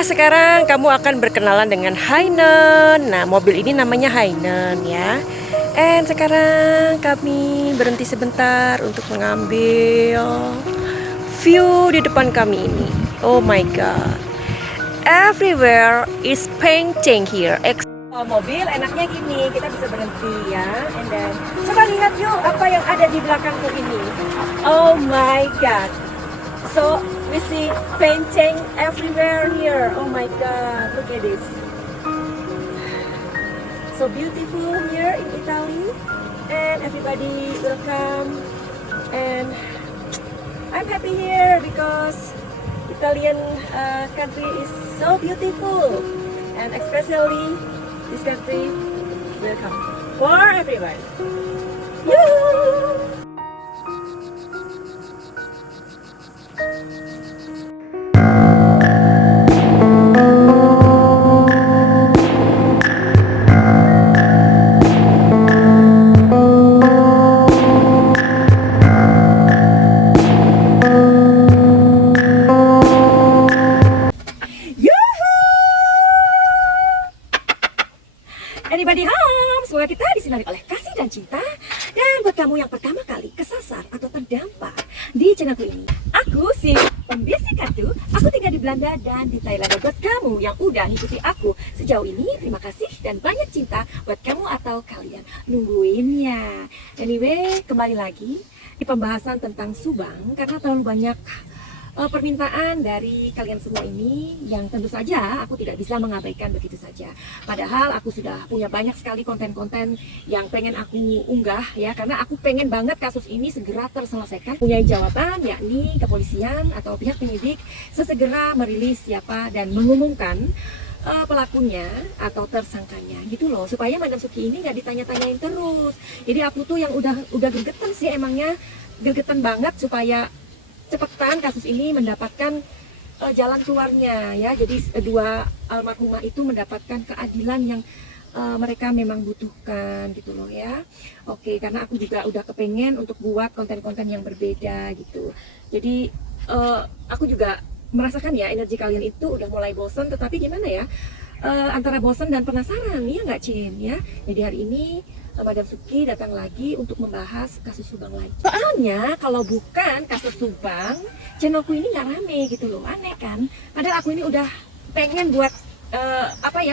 Sekarang kamu akan berkenalan dengan Hainen. Nah, mobil ini namanya Hainen ya. And sekarang kami berhenti sebentar untuk mengambil view di depan kami ini. Oh my god. Everywhere is painting here. Mobil enaknya gini, kita bisa berhenti ya. And then coba lihat yuk apa yang ada di belakangku ini. Oh my god. So we see painting everywhere here. Oh my god, look at this. So beautiful here in Italy, and everybody welcome. And I'm happy here because Italian country is so beautiful, and especially this country welcome for everyone. Yoo! Anybody home? Semoga kita disinari oleh kasih dan cinta. Dan buat kamu yang pertama kali kesasar atau terdampak di channelku ini, aku si pembisik kartu. Aku tinggal di Belanda dan di Thailand. Buat kamu yang udah ngikuti aku sejauh ini, terima kasih dan banyak cinta buat kamu atau kalian nungguinnya. Anyway, kembali lagi di pembahasan tentang Subang karena terlalu banyak permintaan dari kalian semua ini yang tentu saja aku tidak bisa mengabaikan begitu saja. Padahal aku sudah punya banyak sekali konten-konten yang pengen aku unggah ya, karena aku pengen banget kasus ini segera terselesaikan. Punya jawaban yakni kepolisian atau pihak penyidik sesegera merilis siapa dan mengumumkan pelakunya atau tersangkanya gitu loh, supaya Madam Suki ini nggak ditanya-tanyain terus. Jadi aku tuh yang udah gregetan sih, emangnya gregetan banget supaya cepetan kasus ini mendapatkan jalan keluarnya ya. Jadi dua almarhumah itu mendapatkan keadilan yang mereka memang butuhkan gitu loh ya. Oke, karena aku juga udah kepengen untuk buat konten-konten yang berbeda gitu. Jadi aku juga merasakan ya energi kalian itu udah mulai bosan, tetapi gimana ya, antara bosan dan penasaran ya nggak Cin ya. Jadi hari ini Madam Suki datang lagi untuk membahas kasus Subang lagi. Soalnya kalau bukan kasus Subang, channelku ini nggak rame gitu loh, aneh kan? Padahal aku ini udah pengen buat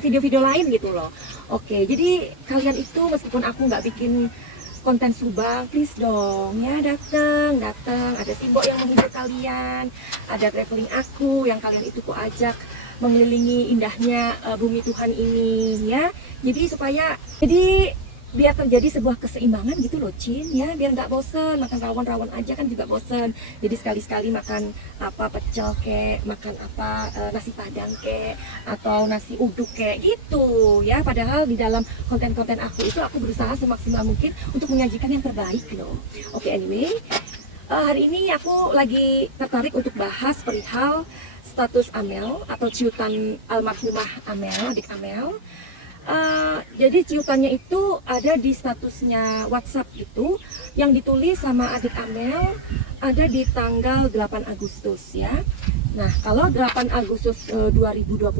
video-video lain gitu loh. Oke, jadi kalian itu meskipun aku nggak bikin konten Subang, please dong ya datang. Ada simbol yang menghibur kalian, ada traveling aku yang kalian itu kok ajak mengelilingi indahnya bumi Tuhan ini ya. Jadi biar terjadi sebuah keseimbangan gitu loh Cin ya, biar nggak bosen makan rawon aja kan juga bosen. Jadi sekali-sekali makan apa pecel kek, makan apa nasi padang kek atau nasi uduk kek gitu ya. Padahal di dalam konten-konten aku itu aku berusaha semaksimal mungkin untuk menyajikan yang terbaik loh. Oke, anyway, hari ini aku lagi tertarik untuk bahas perihal status Amel atau ciutan almarhumah Amel, adik Amel. Jadi ciutannya itu ada di statusnya WhatsApp itu yang ditulis sama adik Amel, ada di tanggal 8 Agustus ya. Nah, kalau 8 Agustus 2021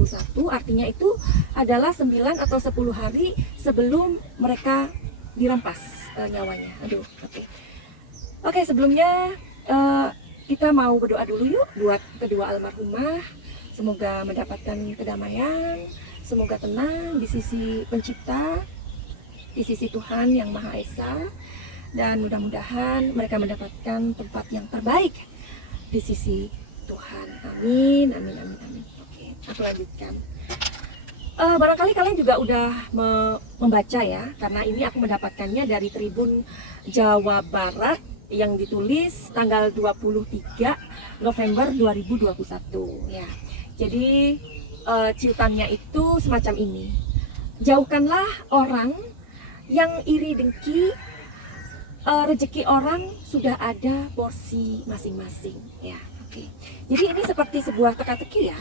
artinya itu adalah 9 atau 10 hari sebelum mereka dirampas nyawanya. Aduh, oke, sebelumnya kita mau berdoa dulu yuk buat kedua almarhumah. Semoga mendapatkan kedamaian, semoga tenang di sisi pencipta, di sisi Tuhan yang Maha Esa, dan mudah-mudahan mereka mendapatkan tempat yang terbaik di sisi Tuhan. Amin, amin, amin, amin. Oke, aku lanjutkan. Barangkali kalian juga udah membaca ya, karena ini aku mendapatkannya dari Tribun Jawa Barat yang ditulis tanggal 23 November 2021 ya. Jadi ciutannya itu semacam ini: jauhkanlah orang yang iri dengki, rezeki orang sudah ada porsi masing-masing ya. Oke. Jadi ini seperti sebuah teka-teki ya.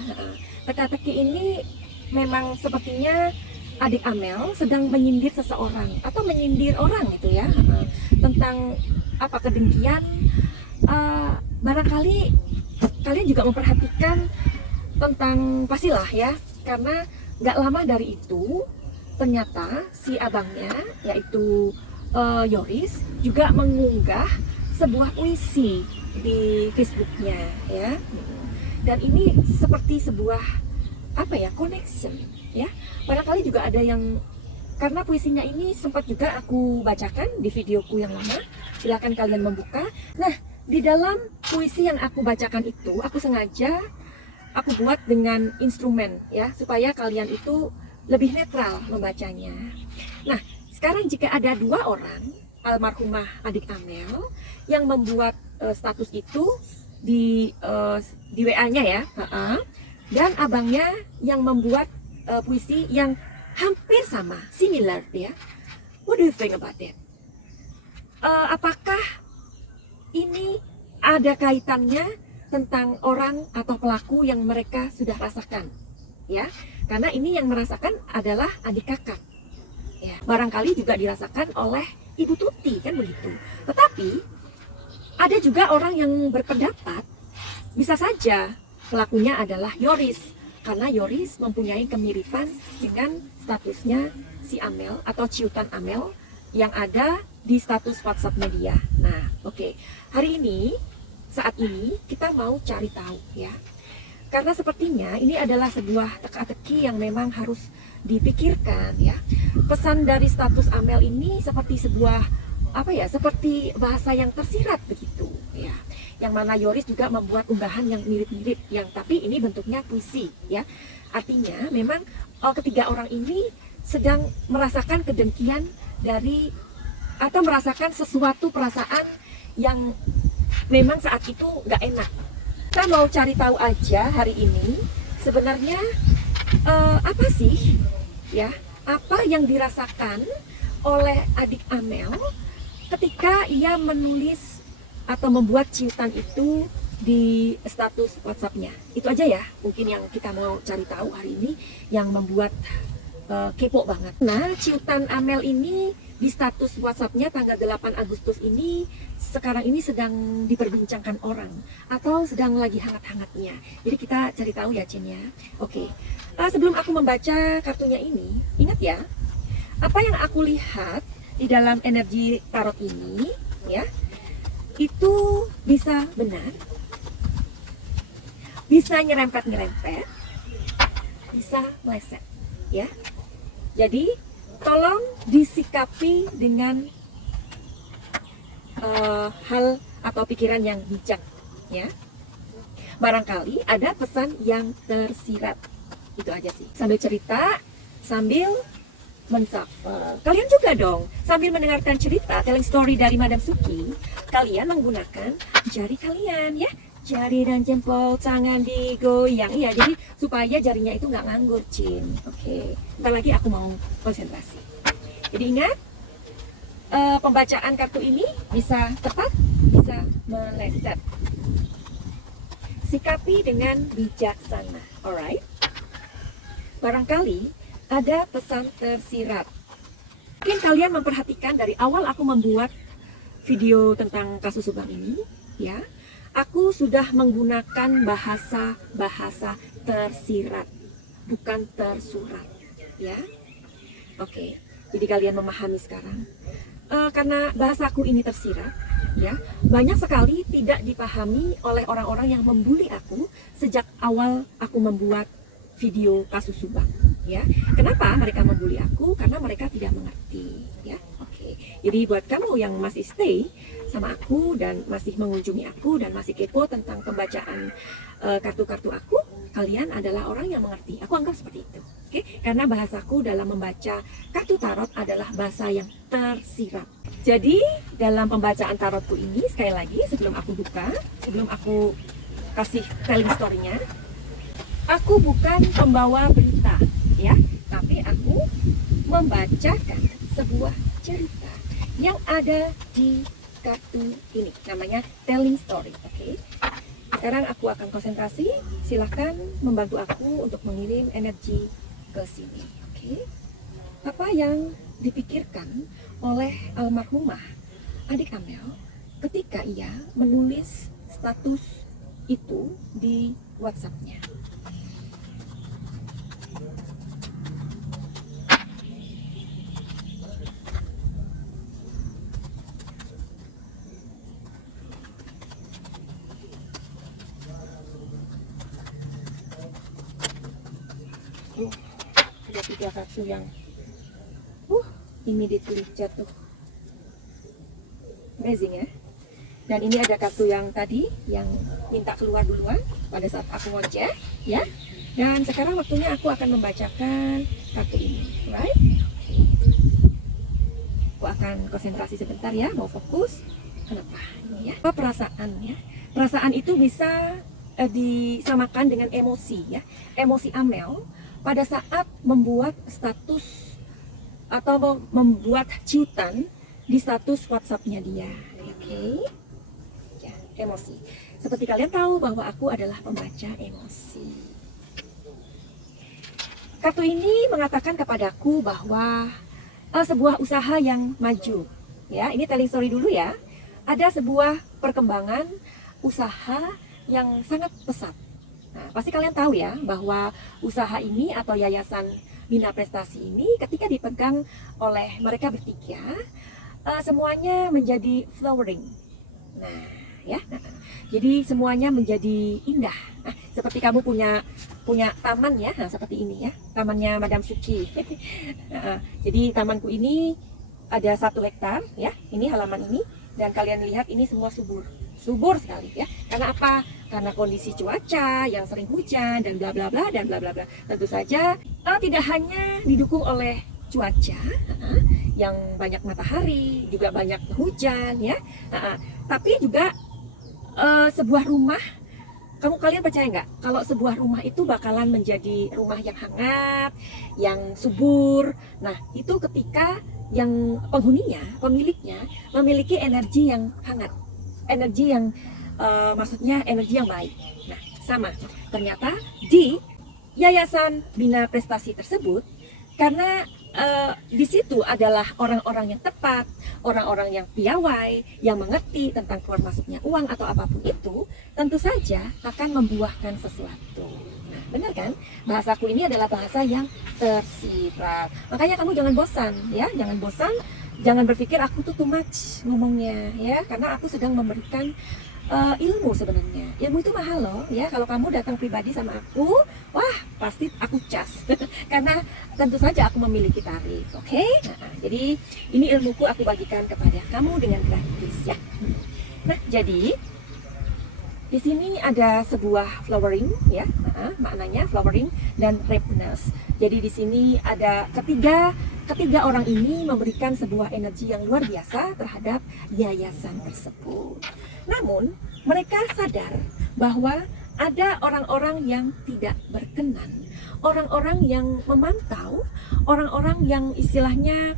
Teka-teki ini memang sepertinya adik Amel sedang menyindir seseorang atau menyindir orang gitu ya, tentang apa kedengkian. Barangkali kalian juga memperhatikan tentang pastilah ya, karena nggak lama dari itu ternyata si abangnya yaitu Yoris juga mengunggah sebuah puisi di Facebooknya ya, dan ini seperti sebuah apa ya, connection ya. Barangkali juga ada yang, karena puisinya ini sempat juga aku bacakan di videoku yang lama, silahkan kalian membuka. Nah, di dalam puisi yang aku bacakan itu aku sengaja aku buat dengan instrumen ya, supaya kalian itu lebih netral membacanya. Nah, sekarang jika ada dua orang, almarhumah adik Amel yang membuat status itu di WA-nya ya, dan abangnya yang membuat puisi yang hampir sama, similar ya. What do you think about that? Apakah ini ada kaitannya tentang orang atau pelaku yang mereka sudah rasakan ya? Karena ini yang merasakan adalah adik kakak ya. Barangkali juga dirasakan oleh Ibu Tuti, kan begitu. Tetapi ada juga orang yang berpendapat bisa saja pelakunya adalah Yoris, karena Yoris mempunyai kemiripan dengan statusnya si Amel atau ciutan Amel yang ada di status WhatsApp-nya dia. Nah, oke. Hari ini, saat ini kita mau cari tahu ya. Karena sepertinya ini adalah sebuah teka-teki yang memang harus dipikirkan ya. Pesan dari status Amel ini seperti sebuah apa ya, seperti bahasa yang tersirat begitu ya. Yang mana Yoris juga membuat unggahan yang mirip-mirip, yang tapi ini bentuknya puisi ya. Artinya memang ketiga orang ini sedang merasakan kedengkian dari, atau merasakan sesuatu perasaan yang memang saat itu nggak enak. Kita mau cari tahu aja hari ini sebenarnya apa sih ya, apa yang dirasakan oleh adik Amel ketika ia menulis atau membuat ciutan itu di status WhatsApp-nya. Itu aja ya mungkin yang kita mau cari tahu hari ini, yang membuat kepo banget. Nah, ciutan Amel ini di status WhatsApp-nya tanggal 8 Agustus ini sekarang ini sedang diperbincangkan orang atau sedang lagi hangat-hangatnya. Jadi kita cari tahu ya, Cin ya. Oke. Sebelum aku membaca kartunya ini, ingat ya, apa yang aku lihat di dalam energi tarot ini ya, itu bisa benar, bisa nyerempet-nyerempet, bisa meleset ya. Jadi tolong disikapi dengan hal atau pikiran yang bijak ya. Barangkali ada pesan yang tersirat. Itu aja sih. Sambil cerita, sambil menshuffle. Kalian juga dong, sambil mendengarkan cerita telling story dari Madam Suki, kalian menggunakan jari kalian ya. Jari dan jempol tangan digoyang ya, jadi supaya jarinya itu nggak nganggur, Cin. Oke, ntar lagi aku mau konsentrasi. Jadi ingat, pembacaan kartu ini bisa tepat, bisa meleset. Sikapi dengan bijaksana, alright? Barangkali ada pesan tersirat. Mungkin kalian memperhatikan dari awal aku membuat video tentang kasus Subang ini, ya. Aku sudah menggunakan bahasa tersirat, bukan tersurat, ya. Oke, jadi kalian memahami sekarang. Karena bahasaku ini tersirat, ya, banyak sekali tidak dipahami oleh orang-orang yang membuli aku sejak awal aku membuat video kasus Subang, ya. Kenapa mereka membuli aku? Karena mereka tidak mengerti, ya. Oke, jadi buat kamu yang masih stay sama aku dan masih mengunjungi aku dan masih kepo tentang pembacaan kartu-kartu aku, kalian adalah orang yang mengerti. Aku anggap seperti itu, oke? Karena bahasaku dalam membaca kartu tarot adalah bahasa yang tersirat. Jadi dalam pembacaan tarotku ini, sekali lagi sebelum aku buka, sebelum aku kasih telling story-nya, aku bukan pembawa berita, ya, tapi aku membacakan sebuah cerita yang ada di kartu ini, namanya telling story. Oke. Sekarang aku akan konsentrasi. Silahkan membantu aku untuk mengirim energi ke sini. Oke. Apa yang dipikirkan oleh almarhumah adik Amel ketika ia menulis status itu di WhatsApp-nya? Ada 3 kartu yang immediately jatuh. Amazing ya. Dan ini ada kartu yang tadi yang minta keluar duluan pada saat aku ngoceh ya. Dan sekarang waktunya aku akan membacakan kartu ini, right? Aku akan konsentrasi sebentar ya, mau fokus. Kenapa? Ini ya. Perasaan ya. Perasaan itu bisa disamakan dengan emosi ya. Emosi Amel pada saat membuat status atau membuat ciutan di status WhatsApp-nya dia. Oke. Ya, emosi. Seperti kalian tahu bahwa aku adalah pembaca emosi. Kartu ini mengatakan kepadaku bahwa sebuah usaha yang maju. Ya, ini telling story dulu ya. Ada sebuah perkembangan usaha yang sangat pesat. Nah, pasti kalian tahu ya bahwa usaha ini atau yayasan Bina Prestasi ini ketika dipegang oleh mereka bertiga, semuanya menjadi flowering. Nah, ya. Jadi semuanya menjadi indah. Nah, seperti kamu punya taman ya, nah, seperti ini ya, tamannya Madam Suki. Jadi tamanku ini ada 1 hektar ya, ini halaman ini, dan kalian lihat ini semua subur sekali ya. Karena apa? Karena kondisi cuaca yang sering hujan dan bla bla bla dan bla bla bla. Tentu saja tidak hanya didukung oleh cuaca yang banyak matahari, juga banyak hujan ya, tapi juga sebuah rumah. Kalian percaya nggak kalau sebuah rumah itu bakalan menjadi rumah yang hangat, yang subur? Nah, itu ketika yang penghuninya, pemiliknya memiliki energi yang hangat, energi yang maksudnya energi yang baik. Nah, sama. Ternyata di Yayasan Bina Prestasi tersebut, karena di situ adalah orang-orang yang tepat, orang-orang yang piawai, yang mengerti tentang keluar masuknya uang atau apapun itu, tentu saja akan membuahkan sesuatu. Nah, benar kan? Bahasaku ini adalah bahasa yang tersirat. Makanya kamu jangan bosan, ya, jangan bosan, jangan berpikir aku tuh too much ngomongnya, ya, karena aku sedang memberikan ilmu sebenarnya. Ilmu itu mahal loh ya. Kalau kamu datang pribadi sama aku, wah pasti aku cas. Karena tentu saja aku memiliki tarif, oke? Nah, jadi ini ilmuku aku bagikan kepada kamu dengan gratis ya. Nah, jadi di sini ada sebuah flowering ya, maknanya flowering dan ripeness. Jadi di sini ada ketiga orang ini memberikan sebuah energi yang luar biasa terhadap yayasan tersebut. Namun mereka sadar bahwa ada orang-orang yang tidak berkenan, orang-orang yang memantau, orang-orang yang istilahnya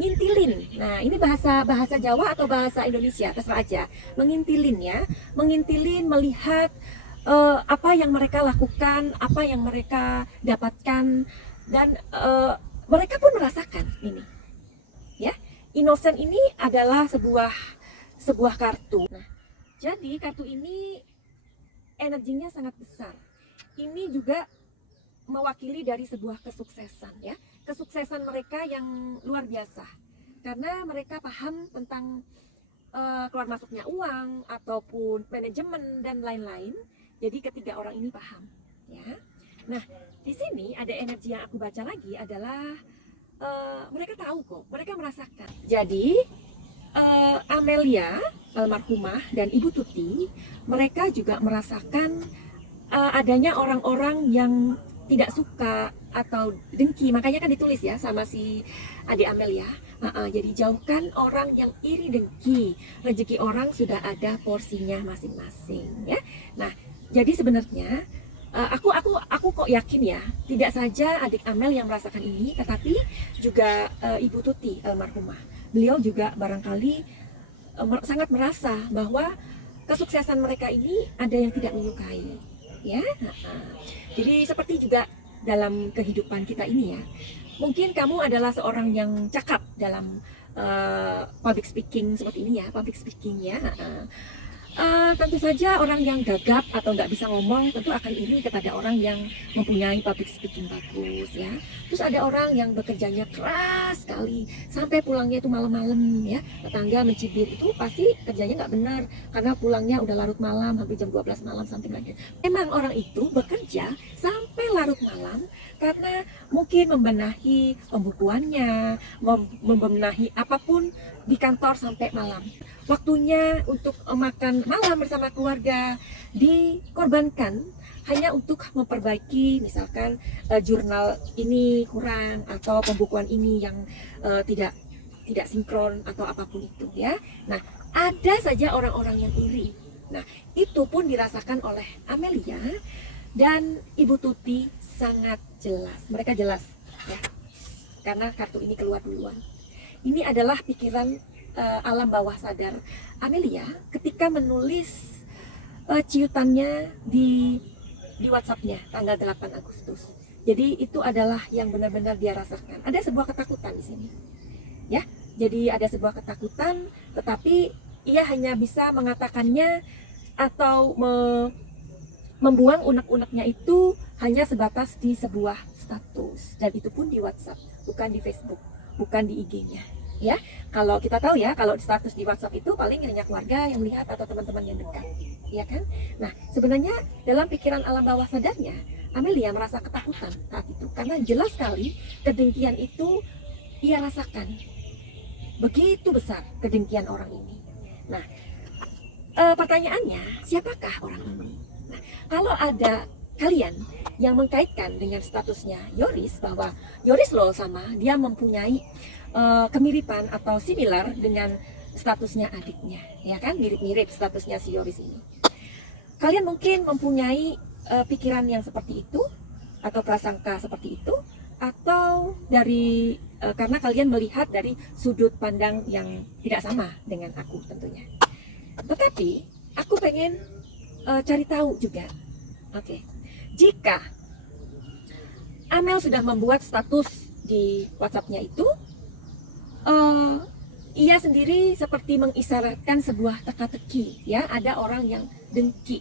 ngintilin. Nah, ini bahasa Jawa atau bahasa Indonesia, terserah aja. Mengintilin ya, mengintilin, melihat apa yang mereka lakukan, apa yang mereka dapatkan, dan mereka pun merasakan ini. Ya, innocent ini adalah sebuah kartu. Nah, jadi kartu ini energinya sangat besar. Ini juga mewakili dari sebuah kesuksesan ya. Kesuksesan mereka yang luar biasa. Karena mereka paham tentang keluar masuknya uang ataupun manajemen dan lain-lain. Jadi ketiga orang ini paham ya. Nah, di sini ada energi yang aku baca lagi adalah mereka tahu kok, mereka merasakan. Jadi Amelia almarhumah dan Ibu Tuti, mereka juga merasakan adanya orang-orang yang tidak suka atau dengki. Makanya kan ditulis ya sama si adik Amelia. Jadi jauhkan orang yang iri dengki. Rezeki orang sudah ada porsinya masing-masing ya. Nah, jadi sebenarnya aku kok yakin ya, tidak saja adik Amel yang merasakan ini, tetapi juga Ibu Tuti almarhumah. Beliau juga barangkali sangat merasa bahwa kesuksesan mereka ini ada yang tidak menyukai ya. Jadi seperti juga dalam kehidupan kita ini ya, mungkin kamu adalah seorang yang cakap dalam public speaking seperti ini ya, public speaking ya. Tentu saja orang yang gagap atau nggak bisa ngomong tentu akan iri kepada orang yang mempunyai public speaking bagus ya. Terus ada orang yang bekerjanya keras sekali sampai pulangnya itu malam-malam ya. Tetangga mencibir, itu pasti kerjanya nggak benar karena pulangnya udah larut malam, hampir jam 12 malam something like that. Memang orang itu bekerja sampai larut malam karena mungkin membenahi pembukuannya, membenahi apapun di kantor sampai malam. Waktunya untuk makan malam bersama keluarga dikorbankan hanya untuk memperbaiki misalkan jurnal ini kurang atau pembukuan ini yang tidak sinkron atau apapun itu ya. Nah, ada saja orang-orang yang iri. Nah, itu pun dirasakan oleh Amelia dan Ibu Tuti sangat jelas. Mereka jelas ya. Karena kartu ini keluar duluan. Ini adalah pikiran alam bawah sadar Amelia ketika menulis ciutannya di WhatsApp-nya tanggal 8 Agustus. Jadi itu adalah yang benar-benar dia rasakan. Ada sebuah ketakutan di sini. Ya. Jadi ada sebuah ketakutan, tetapi ia hanya bisa mengatakannya atau membuang unek-uneknya itu hanya sebatas di sebuah status, dan itu pun di WhatsApp, bukan di Facebook, bukan di IG-nya. Ya, kalau kita tahu ya, kalau status di WhatsApp itu paling hanya keluarga yang lihat atau teman-teman yang dekat, ya kan? Nah, sebenarnya dalam pikiran alam bawah sadarnya, Amelia merasa ketakutan saat itu karena jelas sekali kedengkian itu ia rasakan. Begitu besar kedengkian orang ini. Nah, pertanyaannya, siapakah orang ini? Nah, kalau ada kalian yang mengkaitkan dengan statusnya Yoris, bahwa Yoris loh sama, dia mempunyai kemiripan atau similar dengan statusnya adiknya, ya kan? Mirip-mirip statusnya si Yoris ini. Kalian mungkin mempunyai pikiran yang seperti itu, atau prasangka seperti itu, atau dari karena kalian melihat dari sudut pandang yang tidak sama dengan aku tentunya. Tetapi aku pengen cari tahu juga. Oke. Jika Amel sudah membuat status di WhatsApp-nya itu, ia sendiri seperti mengisyaratkan sebuah teka-teki, ya, ada orang yang dengki.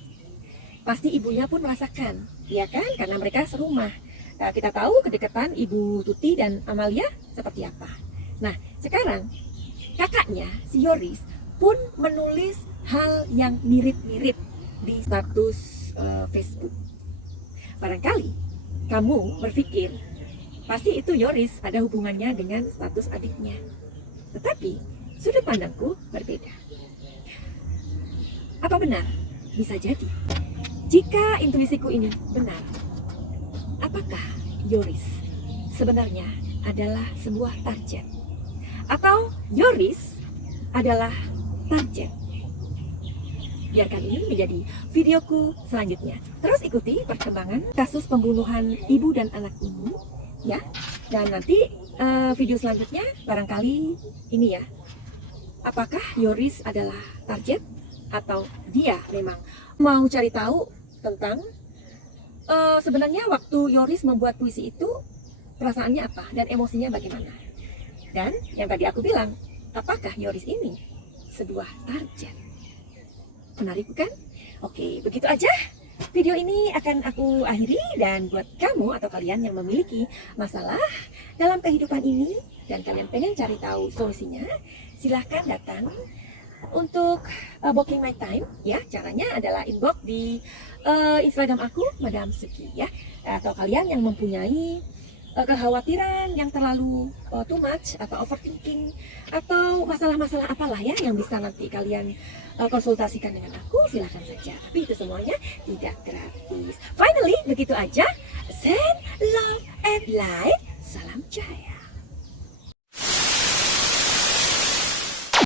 Pasti ibunya pun merasakan, ya kan? Karena mereka serumah. Nah, kita tahu kedekatan Ibu Tuti dan Amalia seperti apa. Nah, sekarang kakaknya, si Yoris, pun menulis hal yang mirip-mirip di status Facebook. Barangkali kamu berpikir, pasti itu Yoris ada hubungannya dengan status adiknya. Tetapi, sudut pandangku berbeda. Apa benar? Bisa jadi. Jika intuisiku ini benar, apakah Yoris sebenarnya adalah sebuah target? Atau Yoris adalah target? Biarkan ini menjadi videoku selanjutnya. Terus ikuti perkembangan kasus pembunuhan ibu dan anak ini, ya. Dan nanti video selanjutnya barangkali ini ya. Apakah Yoris adalah target atau dia memang mau cari tahu tentang sebenarnya waktu Yoris membuat puisi itu perasaannya apa dan emosinya bagaimana. Dan yang tadi aku bilang, apakah Yoris ini sebuah target? Menarik bukan? Oke, begitu aja. Video ini akan aku akhiri, dan buat kamu atau kalian yang memiliki masalah dalam kehidupan ini dan kalian pengen cari tahu solusinya, silahkan datang untuk booking my time ya. Caranya adalah inbox di Instagram aku, Madam Suki ya. Atau kalian yang mempunyai kekhawatiran yang terlalu too much atau overthinking atau masalah-masalah apalah ya yang bisa nanti kalian konsultasikan dengan aku, silahkan saja. Tapi itu semuanya tidak gratis. Finally, begitu aja. Send love and light. Salam jaya.